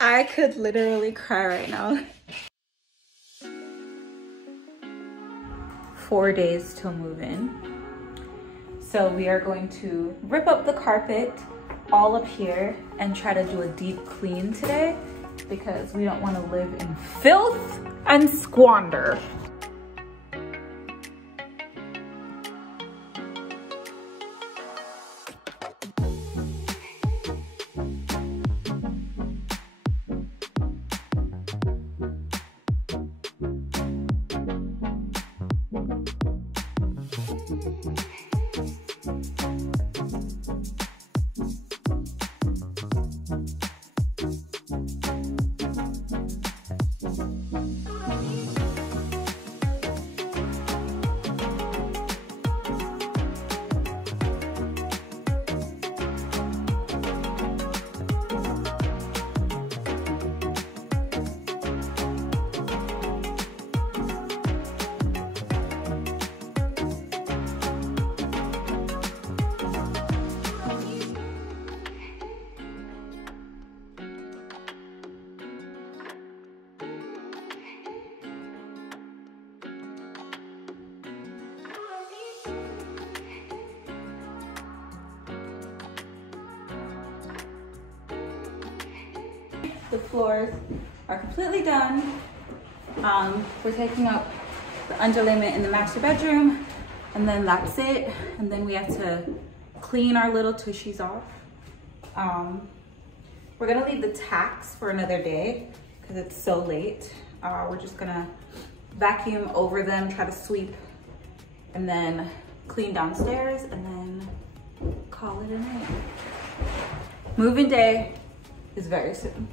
I could literally cry right now. 4 days till move in. So we are going to rip up the carpet all up here and try to do a deep clean today because we don't want to live in filth and squander. The floors are completely done. We're taking up the underlayment in the master bedroom, and then that's it. And then we have to clean our little tushies off. We're gonna leave the tacks for another day because it's so late. We're just gonna vacuum over them, try to sweep, and then clean downstairs, and then call it a night. Move-in day is very soon.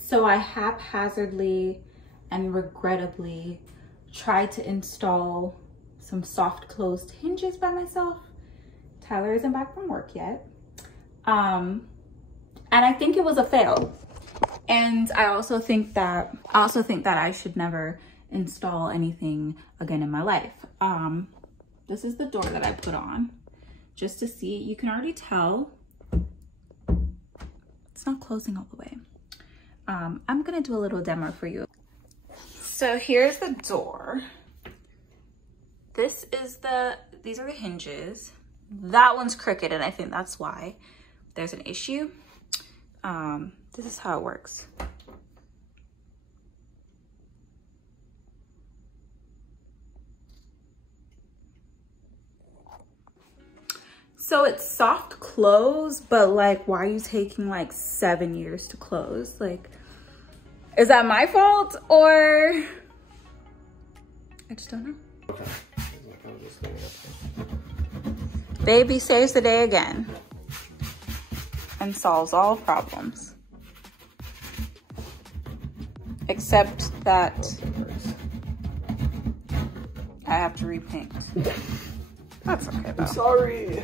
So I haphazardly and regrettably tried to install some soft closed hinges by myself. Tyler isn't back from work yet. And I think it was a fail. And I also think that I should never install anything again in my life. This is the door that I put on just to see. You can already tell it's not closing all the way. I'm gonna do a little demo for you. So here's the door. These are the hinges. That one's crooked, and I think that's why there's an issue. This is how it works. So it's soft close, but like, why are you taking like 7 years to close? Like, is that my fault or I just don't know. Okay. Baby saves the day again and solves all problems. Except that I have to repaint. That's okay though. I'm sorry.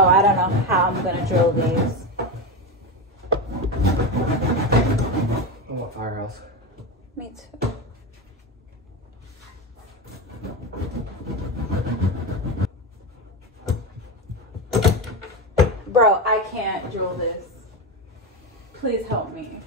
Oh, I don't know how I'm gonna drill these. want Firehouse. Me too. Bro, I can't drill this. Please help me.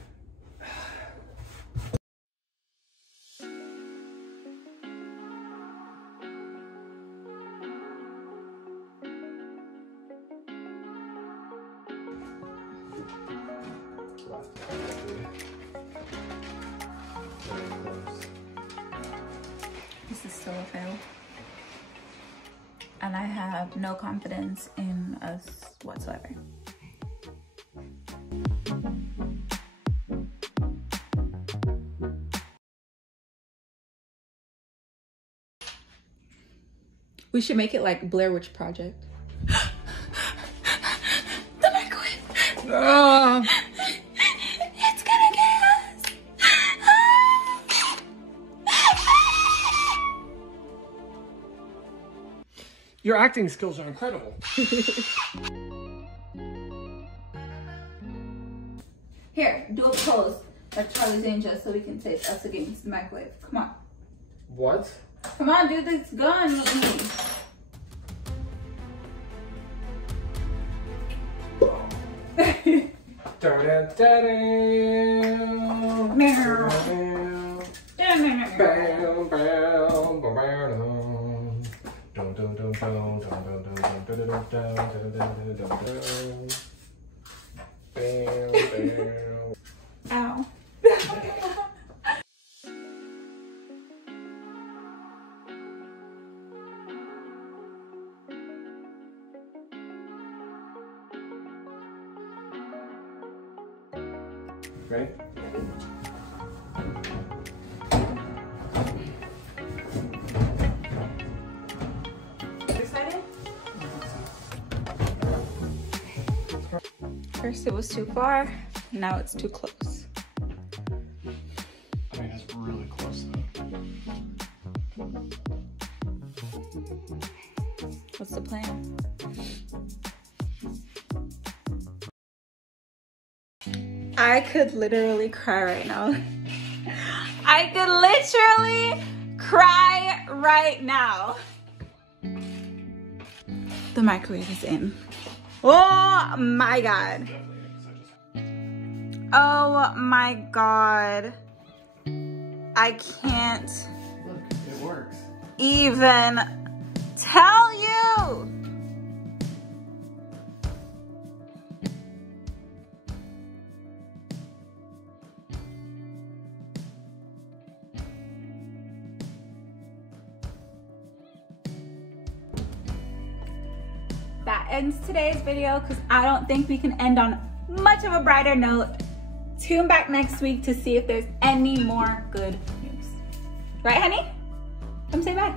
This is still a fail. And I have no confidence in us whatsoever. We should make it like Blair Witch Project. The microwave. It's gonna get us. Your acting skills are incredible. Here, do a pose like Charlie's Angels so we can take us against the microwave. Come on. What? Come on, do this gun with me. Ow. Ready? Excited? First it was too far, now it's too close. I mean, it's really close though. What's the plan? I could literally cry right now. I could literally cry right now. The microwave is in. Oh my God. Oh my God. I can't Look, it works. even tell you. That ends today's video because I don't think we can end on much of a brighter note. Tune back next week to see if there's any more good news. Right, honey? Come say bye.